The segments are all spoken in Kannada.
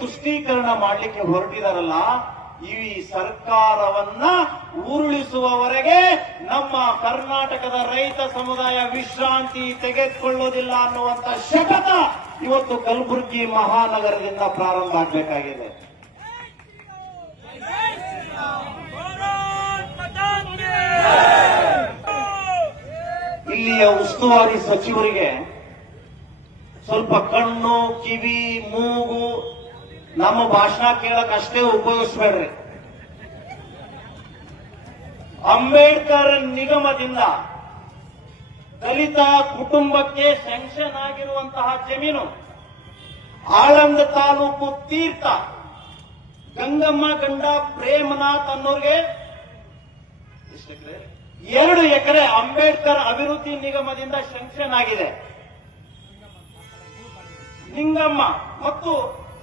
ತುಷ್ಟೀಕರಣ ಮಾಡಲಿಕ್ಕೆ ಹೊರಟಿದಾರಲ್ಲ, ಈ ಸರ್ಕಾರವನ್ನ ಉರುಳಿಸುವವರೆಗೆ ನಮ್ಮ ಕರ್ನಾಟಕದ ರೈತ ಸಮುದಾಯ ವಿಶ್ರಾಂತಿ ತೆಗೆದುಕೊಳ್ಳೋದಿಲ್ಲ ಅನ್ನುವಂತ ಶಪಥ ಇವತ್ತು ಕಲಬುರಗಿ ಮಹಾನಗರದಿಂದ ಪ್ರಾರಂಭ ಆಗಬೇಕಾಗಿದೆ. ಇಲ್ಲಿಯ ಉಸ್ತುವಾರಿ ಸಚಿವರಿಗೆ ಸ್ವಲ್ಪ ಕಣ್ಣು, ಕಿವಿ, ಮೂಗು ನಮ್ಮ ಭಾಷಣ ಕೇಳಕ್ ಅಷ್ಟೇ ಉಪಯೋಗಿಸ್ಬೇಡ್ರಿ ಅಂಬೇಡ್ಕರ್ ನಿಗಮದಿಂದ ದಲಿತ ಕುಟುಂಬಕ್ಕೆ ಸ್ಯಾಂಕ್ಷನ್ ಆಗಿರುವಂತಹ ಜಮೀನು ಆಳಂದ ತಾಲೂಕು ತೀರ್ಥ ಗಂಗಮ್ಮ ಗಂಡ ಪ್ರೇಮನಾಥ್ ಅನ್ನೋರಿಗೆ? ಎರಡು ಎಕರೆ ಅಂಬೇಡ್ಕರ್ ಅಭಿವೃದ್ಧಿ ನಿಗಮದಿಂದ ಸ್ಯಾಂಕ್ಷನ್ ಆಗಿದೆ ನಿಂಗಮ್ಮ ಮತ್ತು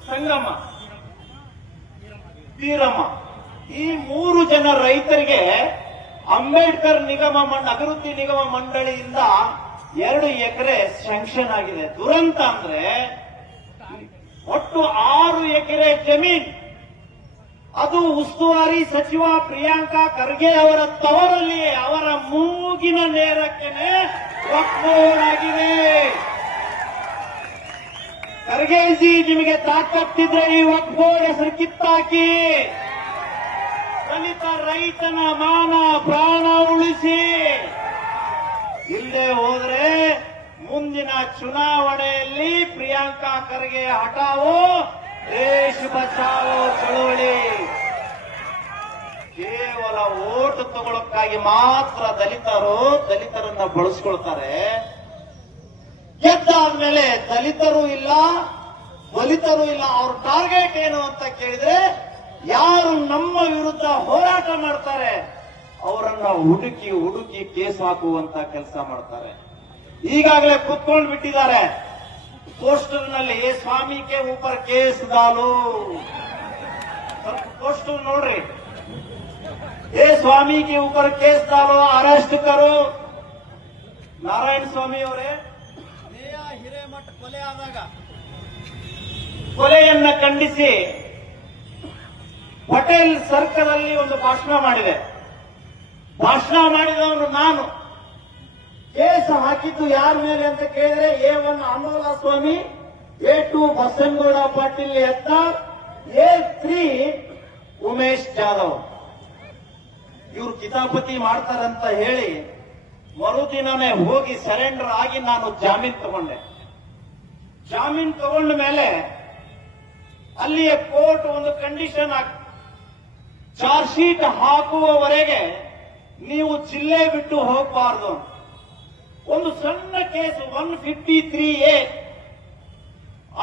ಸಂಗಮ್ಮ ವೀರಮ್ಮ ಈ ಮೂರು ಜನ ರೈತರಿಗೆ ಅಂಬೇಡ್ಕರ್ ನಿಗಮ ಮಂಡ ಅಭಿವೃದ್ಧಿ ನಿಗಮ ಮಂಡಳಿಯಿಂದ ಎರಡು ಎಕರೆ ಸ್ಯಾಂಕ್ಷನ್ ಆಗಿದೆ. ದುರಂತ ಅಂದ್ರೆ ಒಟ್ಟು ಆರು ಎಕರೆ ಜಮೀನ್. ಅದು ಉಸ್ತುವಾರಿ ಸಚಿವ ಪ್ರಿಯಾಂಕಾ ಖರ್ಗೆ ಅವರ ತವರಲ್ಲಿ ಅವರ ಮೂಗಿನ ನೇರಕ್ಕೇನೆ ಆಗಿದೆ ಖರ್ಗೆಜಿ ನಿಮಗೆ ತಾಕತ್ತಿದ್ರೆ ಈ ವಕ್ಫ್ ಹೆಸರು ಕಿತ್ತಾಕಿ ದಲಿತ ರೈತನ ಮಾನ ಪ್ರಾಣ ಉಳಿಸಿ. ಇಲ್ಲದೆ ಹೋದ್ರೆ ಮುಂದಿನ ಚುನಾವಣೆಯಲ್ಲಿ ಪ್ರಿಯಾಂಕಾ ಖರ್ಗೆ ಹಠಾವೋ ದೇಶ ಬಚಾವೋ ಚಳುವಳಿ. ಕೇವಲ ಓಟು ತಗೊಳಕ್ಕಾಗಿ ಮಾತ್ರ ದಲಿತರು ದಲಿತರನ್ನ ಬಳಸ್ಕೊಳ್ತಾರೆ. ಗೆದ್ದಾದ ಮೇಲೆ ದಲಿತರು ಇಲ್ಲ ದಲಿತರು ಇಲ್ಲ, ಅವ್ರ ಟಾರ್ಗೆಟ್ ಏನು ಅಂತ ಕೇಳಿದ್ರೆ ಯಾರು ನಮ್ಮ ವಿರುದ್ಧ ಹೋರಾಟ ಮಾಡ್ತಾರೆ, ಅವರನ್ನ ಹುಡುಕಿ ಹುಡುಕಿ ಕೇಸ್ ಹಾಕುವಂತ ಕೆಲಸ ಮಾಡ್ತಾರೆ. ಈಗಾಗಲೇ ಕುತ್ಕೊಂಡು ಬಿಟ್ಟಿದ್ದಾರೆ. ಪೋಸ್ಟರ್ನಲ್ಲಿ ಸ್ವಾಮಿಗೆ ಉಪರ್ ಕೇಸ್ ದಾಲು. ಪೋಸ್ಟರ್ ನೋಡ್ರಿ. ಏ ಸ್ವಾಮಿ ಕೆ ಉಪರ್ ಕೇಸ್ ದಾಲು ಅರೆಸ್ಟ್ ಕರು. ನಾರಾಯಣ ಸ್ವಾಮಿ ಅವರೇ ಹಿರೇಮಠ ಕೊಲೆ ಆದಾಗ ಕೊಲೆಯನ್ನ ಖಂಡಿಸಿ ಪಟೇಲ್ ಸರ್ಕಲ್ ಅಲ್ಲಿ ಒಂದು ಭಾಷಣ ಮಾಡಿದೆ. ಭಾಷಣ ಮಾಡಿದವನು ನಾನು. ಕೇಸ್ ಹಾಕಿದ್ದು ಯಾರ ಮೇಲೆ ಅಂತ ಕೇಳಿದ್ರೆ A one Andola Swami A two Basanagouda Patil ಎತ್ತ ಎ ತ್ರೀ ಉಮೇಶ್ ಜಾಧವ್. ಇವ್ರು ಕಿತಾಪತಿ ಮಾಡ್ತಾರಂತ ಹೇಳಿ ಮರುದಿನನೇ ಹೋಗಿ ಸರೆಂಡರ್ ಆಗಿ ನಾನು ಜಾಮೀನ್ ತಗೊಂಡೆ. ಜಾಮೀನ್ ತಗೊಂಡ ಮೇಲೆ ಅಲ್ಲಿಯ ಕೋರ್ಟ್ ಒಂದು ಕಂಡೀಷನ್ ಹಾಕಿ ಚಾರ್ಜ್ ಶೀಟ್ ಹಾಕುವವರೆಗೆ ನೀವು ಜಿಲ್ಲೆ ಬಿಟ್ಟು ಹೋಗಬಾರದು ಒಂದು ಸಣ್ಣ case one fifty three A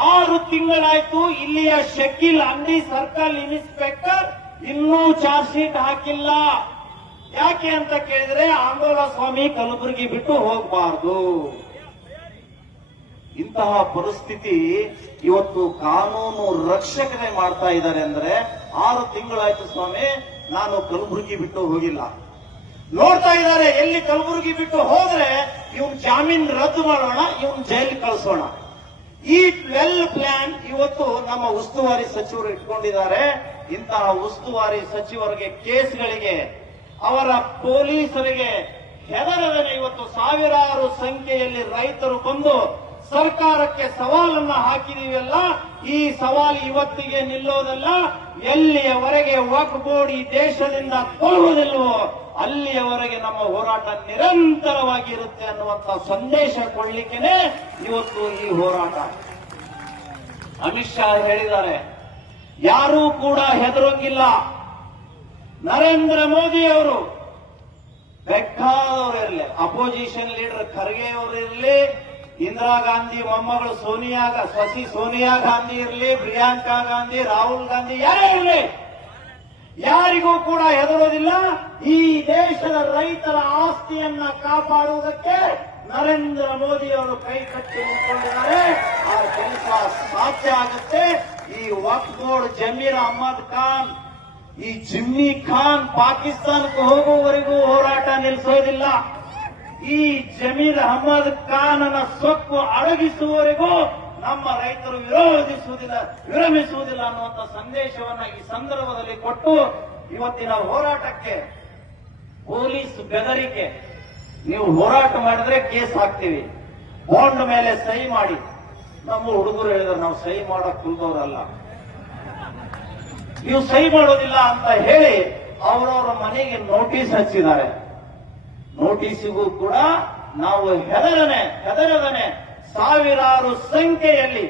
ಆರು ತಿಂಗಳಾಯ್ತು, ಇಲ್ಲಿಯ ಶಕೀಲ್, ಅಂಗಡಿ, ಸರ್ಕಲ್ ಇನ್ಸ್ಪೆಕ್ಟರ್ ಇನ್ನೂ ಚಾರ್ಜ್ ಶೀಟ್ ಹಾಕಿಲ್ಲ. ಯಾಕೆ ಅಂತ ಕೇಳಿದ್ರೆ ಆಂದೋಲ ಸ್ವಾಮಿ ಕಲಬುರಗಿ ಬಿಟ್ಟು ಹೋಗಬಾರ್ದು. ಇಂತಹ ಪರಿಸ್ಥಿತಿ ಇವತ್ತು ಕಾನೂನು ರಕ್ಷಕರೇ ಮಾಡ್ತಾ ಇದ್ದಾರೆ ಅಂದ್ರೆ ಆರು ತಿಂಗಳಾಯ್ತು ಸ್ವಾಮಿ, ನಾನು ಕಲಬುರಗಿ ಬಿಟ್ಟು ಹೋಗಿಲ್ಲ. ನೋಡ್ತಾ ಇದ್ದಾರೆ, ಎಲ್ಲಿ ಕಲಬುರಗಿ ಬಿಟ್ಟು ಹೋದ್ರೆ ಇವನ್ ಜಾಮೀನ್ ರದ್ದು ಮಾಡೋಣ, ಇವನ್ ಜೈಲ್ ಕಳಿಸೋಣ. ಈ ವೆಲ್ ಪ್ಲಾನ್ ಇವತ್ತು ನಮ್ಮ ಉಸ್ತುವಾರಿ ಸಚಿವರು ಇಟ್ಕೊಂಡಿದ್ದಾರೆ. ಇಂತಹ ಉಸ್ತುವಾರಿ ಸಚಿವರಿಗೆ ಕೇಸ್ಗಳಿಗೆ, ಅವರ ಪೊಲೀಸರಿಗೆ ಹೆದರದಲ್ಲಿ ಇವತ್ತು ಸಾವಿರಾರು ಸಂಖ್ಯೆಯಲ್ಲಿ ರೈತರು ಬಂದು ಸರ್ಕಾರಕ್ಕೆ ಸವಾಲನ್ನ ಹಾಕಿದೀವಲ್ಲ, ಈ ಸವಾಲು ಇವತ್ತಿಗೆ ನಿಲ್ಲೋದಲ್ಲ, ಎಲ್ಲಿಯವರೆಗೆ ವಕ್ ಬೋರ್ಡ್ ದೇಶದಿಂದ ಕೊಡುವುದಿಲ್ವೋ ಅಲ್ಲಿಯವರೆಗೆ ನಮ್ಮ ಹೋರಾಟ ನಿರಂತರವಾಗಿರುತ್ತೆ ಅನ್ನುವಂತ ಸಂದೇಶ ಕೊಡ್ಲಿಕ್ಕೆನೆ ಇವತ್ತು ಈ ಹೋರಾಟ. ಅಮಿತ್ ಶಾ ಹೇಳಿದ್ದಾರೆ, ಯಾರೂ ಕೂಡ ಹೆದರೋಂಗಿಲ್ಲ. ನರೇಂದ್ರ ಮೋದಿ ಅವರು ಬೇಕಾದವರು ಇರಲಿ ಅಪೋಸಿಷನ್ ಲೀಡರ್ ಖರ್ಗೆ ಅವರು ಇರಲಿ ಇಂದಿರಾ ಗಾಂಧಿ, ಮೊಮ್ಮಗಳು ಸೋನಿಯಾ ಸಸಿ ಸೋನಿಯಾ ಗಾಂಧಿ ಇರಲಿ, ಪ್ರಿಯಾಂಕಾ ಗಾಂಧಿ, ರಾಹುಲ್ ಗಾಂಧಿ, ಯಾರೇ ಇರಲಿ, ಯಾರಿಗೂ ಕೂಡ ಹೆದರೋದಿಲ್ಲ. ಈ ದೇಶದ ರೈತರ ಆಸ್ತಿಯನ್ನ ಕಾಪಾಡುವುದಕ್ಕೆ ನರೇಂದ್ರ ಮೋದಿ ಅವರು ಕೈ ಕಟ್ಟಿ ನಿಂತ್ಕೊಂಡಿದ್ದಾರೆ. ಆ ಕೆಲಸ ಸಾಧ್ಯ ಆಗುತ್ತೆ. ಈ ವಕ್ ಜಮೀರ್ ಅಹಮದ್ ಖಾನ್, ಈ ಜಿಮ್ಮಿ ಖಾನ್ ಪಾಕಿಸ್ತಾನಕ್ಕೆ ಹೋಗುವವರೆಗೂ ಹೋರಾಟ ನಿಲ್ಲಿಸೋದಿಲ್ಲ ಈ ಜಮೀರ್ ಅಹಮದ್ ಖಾನನ ಸೊಕ್ಕು ಅಡಗಿಸುವವರೆಗೂ ನಮ್ಮ ರೈತರು ವಿರೋಧಿಸುವುದಿಲ್ಲ ವಿರಮಿಸುವುದಿಲ್ಲ ಅನ್ನುವಂಥ ಸಂದೇಶವನ್ನ ಈ ಸಂದರ್ಭದಲ್ಲಿ ಕೊಟ್ಟು ಇವತ್ತಿನ ಹೋರಾಟಕ್ಕೆ, ಪೊಲೀಸ್ ಬೆದರಿಕೆ, ನೀವು ಹೋರಾಟ ಮಾಡಿದ್ರೆ ಕೇಸ್ ಹಾಕ್ತೀವಿ. ಬಾಂಡ್ ಮೇಲೆ ಸಹಿ ಮಾಡಿ. ನಮ್ಮ ಹುಡುಗರು ಹೇಳಿದ್ರು, ನಾವು ಸಹಿ ಮಾಡಕ್ ಕುಲ್ದವ್ರಲ್ಲ. ನೀವು ಸಹಿ ಮಾಡೋದಿಲ್ಲ ಅಂತ ಹೇಳಿ ಅವರವರ ಮನೆಗೆ ನೋಟಿಸ್ ಹಚ್ಚಿದ್ದಾರೆ. ನೋಟಿಸಿಗೂ ಕೂಡ ನಾವು ಹೆದರನೆ, ಹೆದರದನೆ ಸಾವಿರಾರು ಸಂಖ್ಯೆಯಲ್ಲಿ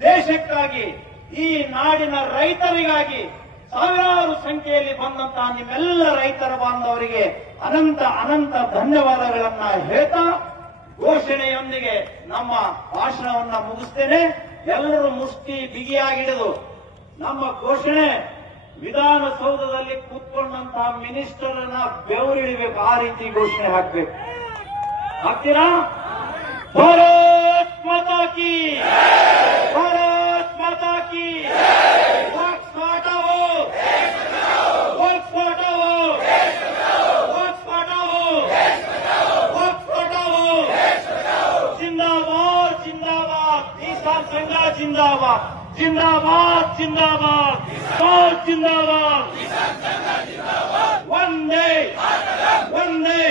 ದೇಶಕ್ಕಾಗಿ, ಈ ನಾಡಿನ ರೈತರಿಗಾಗಿ ಸಾವಿರಾರು ಸಂಖ್ಯೆಯಲ್ಲಿ ಬಂದಂತಹ ನಿಮ್ಮೆಲ್ಲ ರೈತರ ಬಾಂಧವರಿಗೆ ಅನಂತ ಅನಂತ ಧನ್ಯವಾದಗಳನ್ನ ಹೇಳ್ತಾ ಘೋಷಣೆಯೊಂದಿಗೆ ನಮ್ಮ ಭಾಷಣವನ್ನ ಮುಗಿಸ್ತೇನೆ. ಎಲ್ಲರೂ ಮುಷ್ಟಿ ಬಿಗಿಯಾಗಿಡಿದು. ನಮ್ಮ ಘೋಷಣೆ ವಿಧಾನಸೌಧದಲ್ಲಿ ಕೂತ್ಕೊಂಡಂತಹ ಮಿನಿಸ್ಟರ್ನ ಬೆವರಿಳಿಬೇಕು ಆ ರೀತಿ ಘೋಷಣೆ ಹಾಕ್ಬೇಕು ಹಾಕ್ತೀರಾ ಭಾರತ್ ಮಾತಾ ಕಿ ಭಾರತ್ ಮಾತಾ ಕಿ ವಕ್ಫ್ ಹಟಾವೋ ವಕ್ಫ್ ಹಟಾವೋ ವಕ್ಫ್ ಹಟಾವೋ ವಕ್ಫ್ ಹಟಾವೋ जिंदाबाद जिंदाबाद किसान संघ जिंदाबाद जिंदाबाद जिंदाबाद जिंदाबाद जिंदाबाद वंदे वंदे